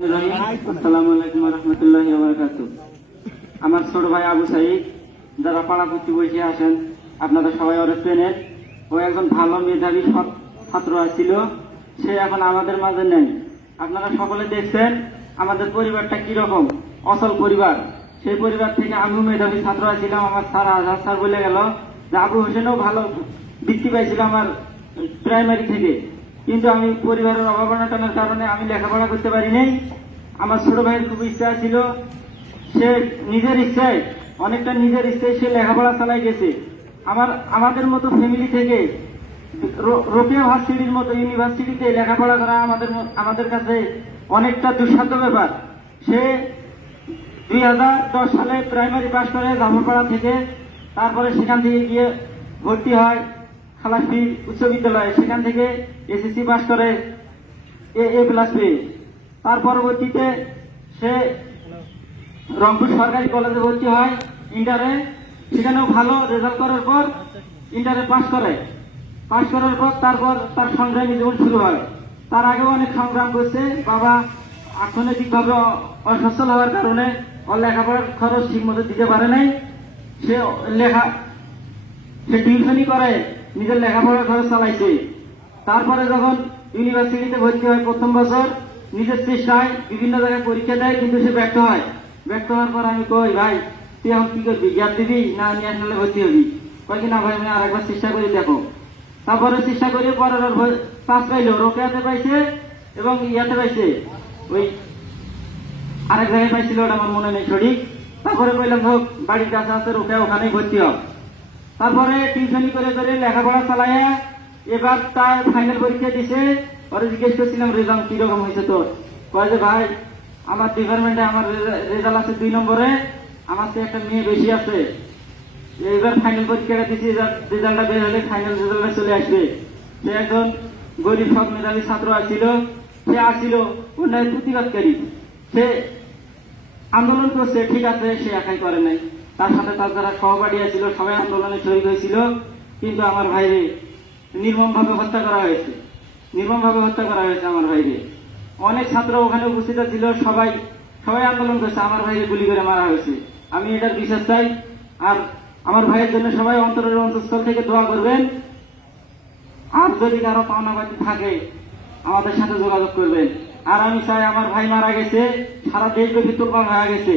আসসালামু আলাইকুম রহমতুল্লাহি ওয়া বারাকাতুহু। আমার ছোট ভাই আবু সাইদ, যারা পাড়া প্রতিবেশী আসেন, আপনারা সবাই ওরা চেনেন। ও একজন ভালো মেধাবী ছাত্র ছিল, সে এখন আমাদের মাঝে নেই। আপনারা সকলে দেখছেন আমাদের পরিবারটা কিরকম অচল পরিবার। সেই পরিবার থেকে আমিও মেধাবী ছাত্র ছিলাম। আমার স্যার আজহার স্যার বলে গেল যে আবু হোসেনও ভালো বৃত্তি পাইছিল আমার প্রাইমারি থেকে, কিন্তু আমি পরিবারের অভাবনাটনের কারণে আমি লেখাপড়া করতে পারি নাই। আমার ছোট ভাইয়ের খুব ইচ্ছা ছিল, সে নিজের ইচ্ছায় অনেকটা নিজের ইচ্ছায় সে লেখাপড়া চালাই গেছে। আমাদের মতো ফ্যামিলি থেকে রোকেয়া ভার্সিটির মতো ইউনিভার্সিটিতে লেখাপড়া করা আমাদের কাছে অনেকটা দুঃসাধ্য ব্যাপার। সে 2010 সালে প্রাইমারি পাস করে জাফরপাড়া থেকে, তারপরে সেখান থেকে গিয়ে ভর্তি হয় খালাসি উচ্চ বিদ্যালয়ে, সেখান থেকে এসএসসি পাস করে A+ পেয়ে। তার পরবর্তীতে সে রংপুর সরকারি কলেজে ভর্তি হয় ইন্টারে, সেখানেও ভালো রেজাল্ট করার পর ইন্টারে পাস করার পর তারপর তার সংগ্রামী জীবন শুরু হয়। তার আগেও অনেক সংগ্রাম করছে। বাবা অর্থনৈতিকভাবে অসচ্ছল হওয়ার কারণে ওর লেখাপড়ার খরচ ঠিক মতো দিতে পারে নাই। সে টিউশনই করে নিজের লেখাপড়ার খরচ চালাইছে। তারপরে যখন ইউনিভার্সিটিতে ভর্তি হয় প্রথম বছর নিজের চেষ্টায় বিভিন্ন জায়গায় পরীক্ষা দেয়, কিন্তু সে ব্যর্থ হয়। ব্যর্থ হওয়ার পর আমি কই, ভাই তুই এখন কি করবি, গ্যাপ দিবি না ন্যাশনালে ভর্তি হবি? কয় কি না ভাই, আমি আরেকবার চেষ্টা করে দেখো। তারপরে চেষ্টা করে পরে চান্স পাইলো, রোকেয়াতে পাইছে এবং ইয়াতে পাইছে, ওই আরেক জায়গায় পাইছিল, ওটা আমার মনে নেই সঠিক। তারপরে কইলাম হোক, বাড়ির কাছে আছে রোকেয়া, ওখানেই ভর্তি হোক। তারপরে টিউশনি করে করে লেখাপড়া চালাইয়া এবার তার ফাইনাল পরীক্ষা দিছে। পরে জিজ্ঞেস করছিলাম রেজাল্ট কিরকম হয়েছে তোর? কয় যে ভাই আমার ডিপার্টমেন্টে আমার রেজাল্ট আছে 2 নম্বরে, আমার তো একটা মেয়ে বেশি আছে। এবার ফাইনাল পরীক্ষাটা দিচ্ছি, রেজাল্টটা বের হলে ফাইনাল রেজাল্টটা চলে আসবে। সে একজন গরিব সব মেধাবী ছাত্র আসছিল, সে আসছিল অন্যায়ের প্রতিবাদকারী। সে আন্দোলন করছে, ঠিক আছে, সে একাই করে নাই, তার সাথে তার যারা সহপাঠী ছিল সবাই আন্দোলনে শহীদ হয়েছিল। কিন্তু আমার ভাইরে নির্মমভাবে হত্যা করা হয়েছে, আমার ভাইরে। অনেক ছাত্র ওখানে উপস্থিত ছিল, সবাই আন্দোলন করছে, আমার ভাইরে গুলি করে মারা হয়েছে। আমি এটার বিশ্বাস চাই। আর আমার ভাইয়ের জন্য সবাই অন্তরের অন্তঃস্থল থেকে দোয়া করবেন। আর যদি কারো পাওনাবাদী থাকে আমাদের সাথে যোগাযোগ করবেন। আর আমি চাই, আমার ভাই মারা গেছে, সারা দেশব্যাপী তোলপাড় হয়ে গেছে।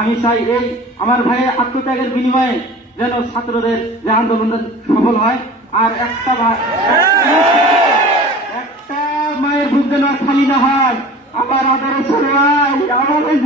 আমি চাই এই আমার ভাইয়ের আত্মত্যাগের বিনিময়ে যেন ছাত্রদের যে আন্দোলনটা সফল হয়। আর একটা মায়ের বুক যেন খালি না হয়। আমার আদরের ছেলে ভাই, আমাদের